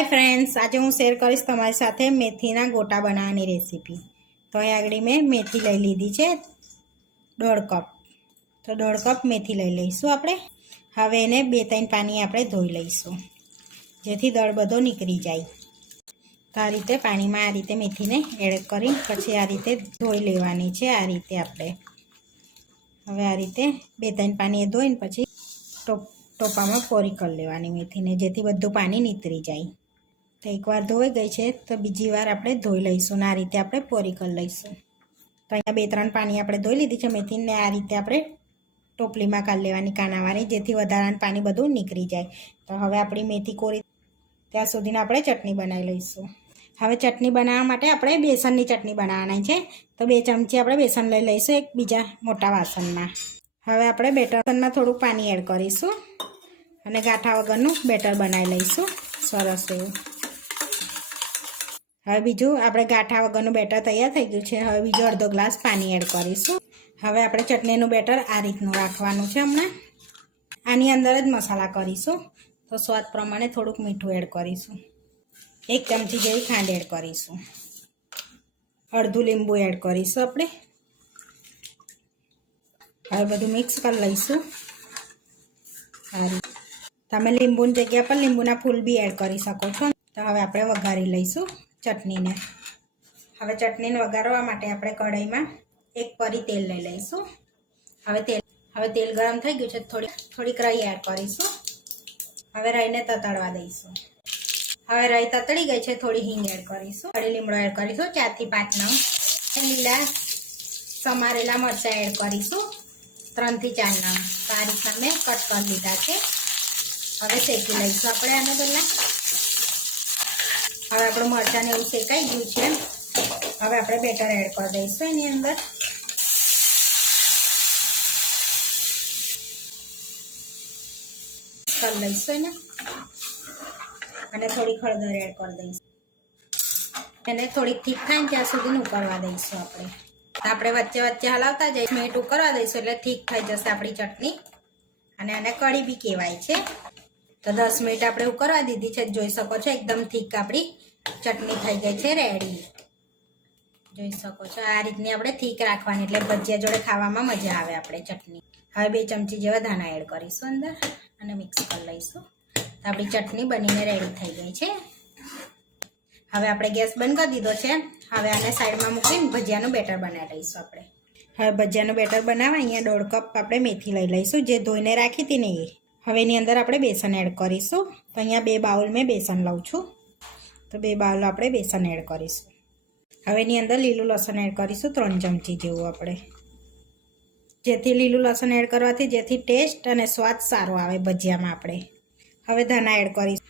Hi friends, આજે હું share કરીશ તમારી સાથે મેથીના ગોટા બનાવવાની રેસીપી. તો અહીં આગળ મેં મેથી લઈ લીધી છે, દોઢ કપ. તો દોઢ કપ મેથી લઈ લઈશું આપણે. હવે એને બે ત્રણ પાણી આપણે ધોઈ લઈશું, જેથી દળ બધો નીકળી જાય. તો આ રીતે પાણીમાં આ રીતે મેથીને એડ કરી, પછી આ રીતે ધોઈ લેવાની છે આ રીતે આપણે. હવે આ રીતે બે ત્રણ પાણી ધોઈને પછી ટોપ ટોપામાં પોરી કરી લેવાની મેથીને, જેથી બધું પાણી નીતરી જાય. તો એકવાર ધોઈ ગઈ છે તો બીજી વાર આપણે ધોઈ લઈશું ને આ રીતે આપણે પોરી કરી લઈશું. તો અહીંયા બે ત્રણ પાણી આપણે ધોઈ લીધી છે, મેથીને આ રીતે આપણે ટોપલીમાં કાઢી લેવાની, કાનાવાળી, જેથી વધારાનું પાણી બધું નીકળી જાય. તો હવે આપણી મેથી કોરી ત્યાં સુધીને આપણે ચટણી બનાવી લઈશું. હવે ચટણી બનાવવા માટે આપણે બેસનની ચટણી બનાવવાની છે. તો બે ચમચી આપણે બેસન લઈ લઈશું, એક બીજા મોટા વાસણમાં. હવે આપણે બેટરમાં થોડું પાણી એડ કરીશું અને ગાંઠા વગરનું બેટર બનાવી લઈશું. સરસ એવું. હવે બીજું આપણે ગાંઠા વગરનું બેટર તૈયાર થઈ ગયું છે. હવે બીજો અડધો ગ્લાસ પાણી એડ કરીશું. હવે આપણે ચટણીનું બેટર આ રીતનું રાખવાનું છે હમણાં. આની અંદર જ મસાલા કરીશું. તો સ્વાદ પ્રમાણે થોડુંક મીઠું એડ કરીશું. એક ચમચી જેવી ખાંડ એડ કરીશું. અડધું લીંબુ એડ કરીશું આપણે. હવે બધું મિક્સ કરી લઈશું. સારું તમે લીંબુની જગ્યા પર લીંબુના ફૂલ બી એડ કરી શકો છો. તો હવે આપણે વઘારી લઈશું. ચટણીને. હવે ચટણીને વઘારવા માટે આપણે કઢાઈમાં એક પરી તેલ લઈ લઈશું. હવે તેલ હવે તેલ ગરમ થઈ ગયું છે, થોડી, થોડીક રાઈ એડ કરીશું. હવે રાઈને તતડવા દઈશું. હવે રાઈ તતડી ગઈ છે, થોડી હિંગ એડ કરીશું. થોડી લીમડો એડ કરીશું ચારથી પાંચ નવ લીલા સમારેલા મરચાં એડ કરીશું ત્રણથી ચાર તો આ રીતના મેં કટ કરી લીધા છે. હવે શેકી લઈશું આપણે આને પહેલાં. હવે આપણું મરચાં ને એવું શેકાઈ ગયું છે. હવે આપણે બેટર એડ કરી દઈશું એની અંદર. કરી લઈશું એને. અને થોડી હળદર એડ કરી દઈશું. એને થોડીક ઠીક થાય ત્યાં સુધી ઉકળવા દઈશું આપણે. આપણે વચ્ચે વચ્ચે હલાવતા જઈશું મિનિટ ઉકળવા દઈશું એટલે ઠીક થઈ જશે આપણી ચટણી. અને આને કઢી બી કહેવાય છે. તો દસ મિનિટ આપણે ઉકળવા દીધી છે. જોઈ શકો છો, એકદમ થીક આપણી ચટણી થઈ ગઈ છે રેડી જોઈ શકો છો, આ રીતની આપણે થીક રાખવાની, એટલે ભજીયા જોડે ખાવામાં મજા આવે આપણે ચટણી. હવે બે ચમચી જેવા ધાણા એડ કરીશું અંદર અને મિક્સ કરી લઈશું. તો આપણી ચટણી બનીને રેડી થઈ ગઈ છે. હવે આપણે ગેસ બંધ કરી દીધો છે. હવે આને સાઈડમાં મૂકીને ભજીયાનું બેટર બનાવી લઈશું આપણે. હવે ભજીયાનું બેટર બનાવવા અહીંયા દોઢ કપ આપણે મેથી લઈ લઈશું, જે ધોઈને રાખી હતી ને એ. હવે એની અંદર આપણે બેસન એડ કરીશું. તો અહીંયા બે બાઉલ મેં બેસન લઉં છું. તો બે બાઉલ આપણે બેસન એડ કરીશું. હવે એની અંદર લીલું લસણ એડ કરીશું, ત્રણ ચમચી જેવું આપણે. જેથી લીલું લસણ એડ કરવાથી જેથી ટેસ્ટ અને સ્વાદ સારો આવે ભજીયામાં આપણે. હવે ધાણા એડ કરીશું.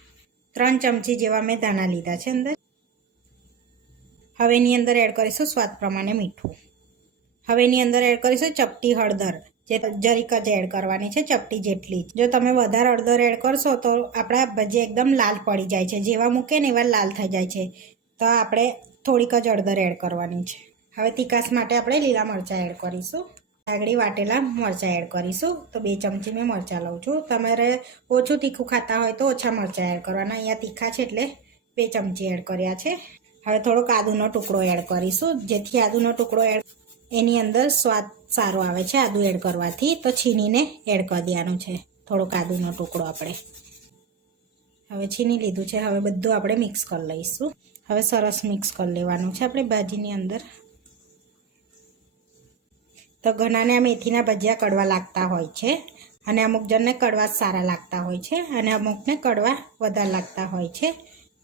ત્રણ ચમચી જેવા મેં ધાણા લીધા છે અંદર. હવે એની અંદર એડ કરીશું સ્વાદ પ્રમાણે મીઠું. હવે એની અંદર એડ કરીશું ચપટી હળદર. જે જરીક જ એડ કરવાની છે, ચપટી જેટલી જો. તમે વધારે અડધર એડ કરશો તો આપણા ભજી એકદમ લાલ પડી જાય છે. જેવા મૂકે ને એવા લાલ થઈ જાય છે. તો આપણે થોડીક જ અડધર એડ કરવાની છે. હવે તીખાસ માટે આપણે લીલા મરચાં એડ કરીશું. આગળી વાટેલા મરચાં એડ કરીશું. તો બે ચમચી મેં મરચાં લઉં છું. તમારે ઓછું તીખું ખાતા હોય તો ઓછા મરચાં એડ કરવાના. અહીંયા તીખા છે એટલે બે ચમચી એડ કર્યા છે. હવે થોડોક આદુનો ટુકડો એડ કરીશું. જેથી આદુનો ટુકડો એડ એની અંદર સ્વાદ સારો આવે છે, આદું એડ કરવાથી. તો છીનીને એડ કરી દેવાનું છે. થોડોક આદુનો ટુકડો આપણે. હવે છીની લીધું છે. હવે બધું આપણે મિક્સ કરી લઈશું. હવે સરસ મિક્સ કરી લેવાનું છે આપણે ભાજીની અંદર. તો ઘણાને આ મેથીના ભજીયા કડવા લાગતા હોય છે અને અમુક જણને કડવા સારા લાગતા હોય છે અને અમુકને કડવા વધારે લાગતા હોય છે.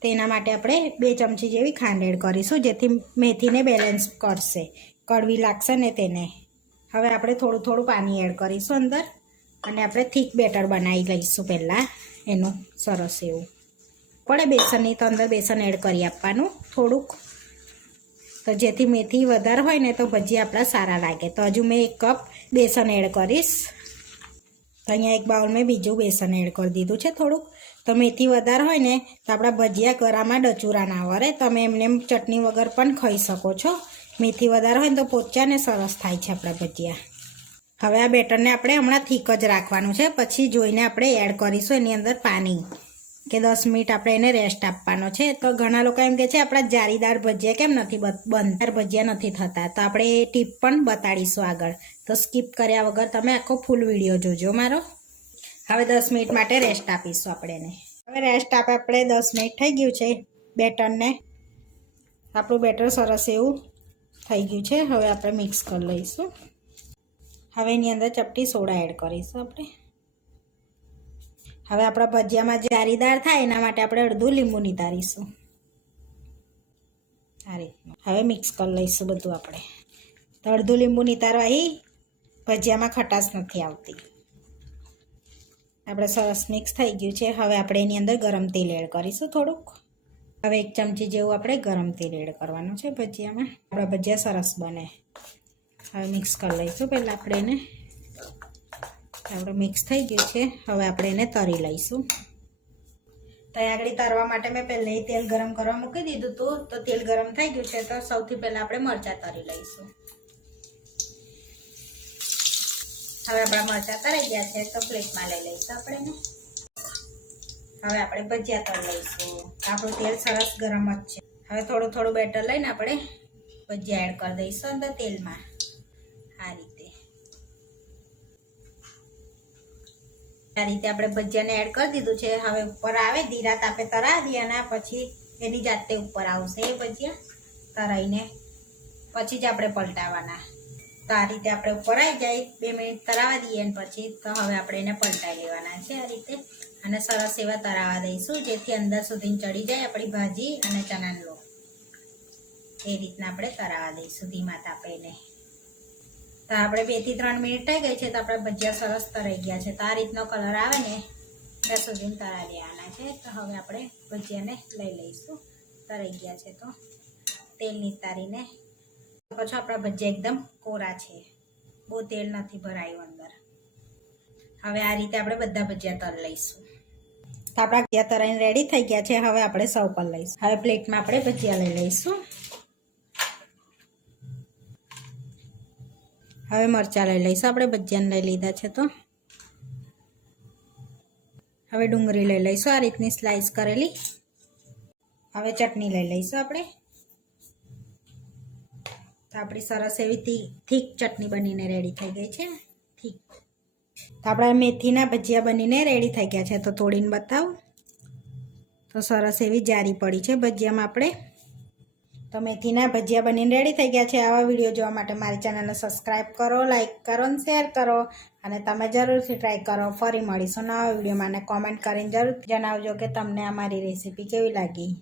તેના માટે આપણે બે ચમચી જેવી ખાંડ એડ કરીશું જેથી મેથીને બેલેન્સ કરશે. કડવી લાગશે ને તેને. હવે આપણે થોડું થોડું પાણી એડ કરીશું અંદર અને આપણે થીક બેટર બનાવી લઈશું પહેલાં એનું સરસ એવું. પડે બેસનની તો અંદર બેસન એડ કરી આપવાનું થોડુંક. તો જેથી મેથી વધારે હોય ને તો ભજી આપણા સારા લાગે. તો હજુ મેં એક કપ બેસન એડ કરીશ. તો અહીંયા એક બાઉલ મેં બીજું બેસન એડ કરી દીધું છે થોડુંક. તો મેથી વધારે હોય ને તો આપણા ભજીયા ગરામાં ડચુરા ના વરે. તમે એમને ચટણી વગર પણ ખાઈ શકો છો. મેથી વધારે હોય ને તો પોચાને સરસ થાય છે આપણા ભજીયા. હવે આ બેટરને આપણે હમણાં થીક જ રાખવાનું છે. પછી જોઈને આપણે એડ કરીશું એની અંદર પાણી. કે દસ મિનિટ આપણે એને રેસ્ટ આપવાનો છે. તો ઘણા લોકો એમ કે છે, આપણા જારીદાર ભજીયા કેમ નથી બંધાર ભજીયા નથી થતા? તો આપણે એ ટીપ પણ બતાડીશું આગળ. તો સ્કીપ કર્યા વગર તમે આખો ફૂલ વીડિયો જોજો મારો. હવે દસ મિનિટ માટે રેસ્ટ આપીશું આપણે એને. હવે રેસ્ટ આપે આપણે દસ મિનિટ થઈ ગયું છે બેટરને. આપણું બેટર સરસ એવું થઈ ગયું છે. હવે આપણે મિક્સ કરી લઈશું. હવે એની અંદર ચપટી સોડા એડ કરીશું આપણે. હવે આપણા ભજીયામાં જારીદાર થાય એના માટે આપણે અડધું લીંબુ નિતારીશું. આ રીતનું. હવે મિક્સ કરી લઈશું બધું આપણે. તો અડધું લીંબુ નિતારવાથી ભજીયામાં ખટાશ નથી આવતી. આપણે સરસ મિક્સ થઈ ગયું છે. હવે આપણે એની અંદર ગરમ તેલ એડ કરીશું થોડુંક. હવે એક ચમચી જેવું આપણે ગરમ તેલ એડ કરવાનું છે ભજીયામાં. આપણા ભજીયા સરસ બને. હવે મિક્સ કરી લઈશું. પહેલાં આપણે એને આપણે મિક્સ થઈ ગયું છે. હવે આપણે એને તરી લઈશું. તો આગળ તરવા માટે મેં પહેલે તેલ ગરમ કરવા મૂકી દીધું હતું. તો તેલ ગરમ થઈ ગયું છે. તો સૌથી પહેલાં આપણે મરચાં તરી લઈશું. હવે આપણા મરચાં તરાઈ ગયા છે. તો પ્લેટમાં લઈ લઈશું આપણે હવે આપણે ભજીયા તળ લઈશું. આપણું તેલ સરસ ગરમ જ છે. હવે થોડું થોડું બેટર લઈને આપણે ભજીયા એડ કરી દઈશું અંદર તેલમાં. આ રીતે. આ રીતે આપણે ભજીયાને એડ કરી દીધું છે. હવે ઉપર આવે, ધીરા તાપે તરા દઈએ અને પછી એની જાતે ઉપર આવશે એ ભજીયા તરાઈને. પછી જ આપણે પલટાવાના. તો આ રીતે આપણે ઉપર આવી જાય, બે મિનિટ તરાવા દઈએ પછી તો હવે આપણે એને પલટાઈ લેવાના છે આ રીતે. અને સરસ એવા તરાવા દઈશું, જેથી અંદર સુધી ચડી જાય આપણી ભાજી અને ચણાનો લોટ. એ રીતના આપણે તરાવા દઈશું ધીમા તાપે એને તો આપણે બેથી ત્રણ મિનિટ થઈ ગઈ છે, તો આપણા ભજીયા સરસ તરાઈ ગયા છે. તો આ રીતનો કલર આવે ને, ત્યાં સુધી તરા દેવાના છે. તો હવે આપણે ભજીયાને લઈ લઈશું. તરાઈ ગયા છે તો તેલ નિતારીને. પછી આપણા ભજીયા એકદમ કોરા છે. બહુ તેલ નથી ભરાયું અંદર. હવે આ રીતે આપણે બધા ભજીયા તર લઈશું. તો આપણા ભજીયા તરાઈને રેડી થઈ ગયા છે. હવે આપણે સૌ પર લઈશું. હવે પ્લેટમાં આપણે ભજીયા લઈ લઈશું. હવે મરચાં લઈ લઈશું. આપણે ભજીયાને લઈ લીધા છે તો. હવે ડુંગળી લઈ લઈશું. આ રીતની સ્લાઈસ કરેલી. હવે ચટણી લઈ લઈશું આપણે. તો આપણી સરસ એવી થીક ચટણી બનીને રેડી થઈ ગઈ છે. તો આપણા મેથીના ભજીયા બનીને રેડી થઈ ગયા છે. તો તોડીને બતાવું. તો સરસ એવી જારી પડી છે ભજીયામાં આપણે. તો મેથીના ભજીયા બનીને રેડી થઈ ગયા છે. આવા વીડિયો જોવા માટે મારી ચેનલને સબસ્ક્રાઈબ કરો લાઇક કરો અને શેર કરો. અને તમે જરૂરથી ટ્રાય કરો. ફરી મળીશું નવા વિડીયોમાં અને કોમેન્ટ કરીને જરૂર જણાવજો કે તમને અમારી રેસીપી કેવી લાગી.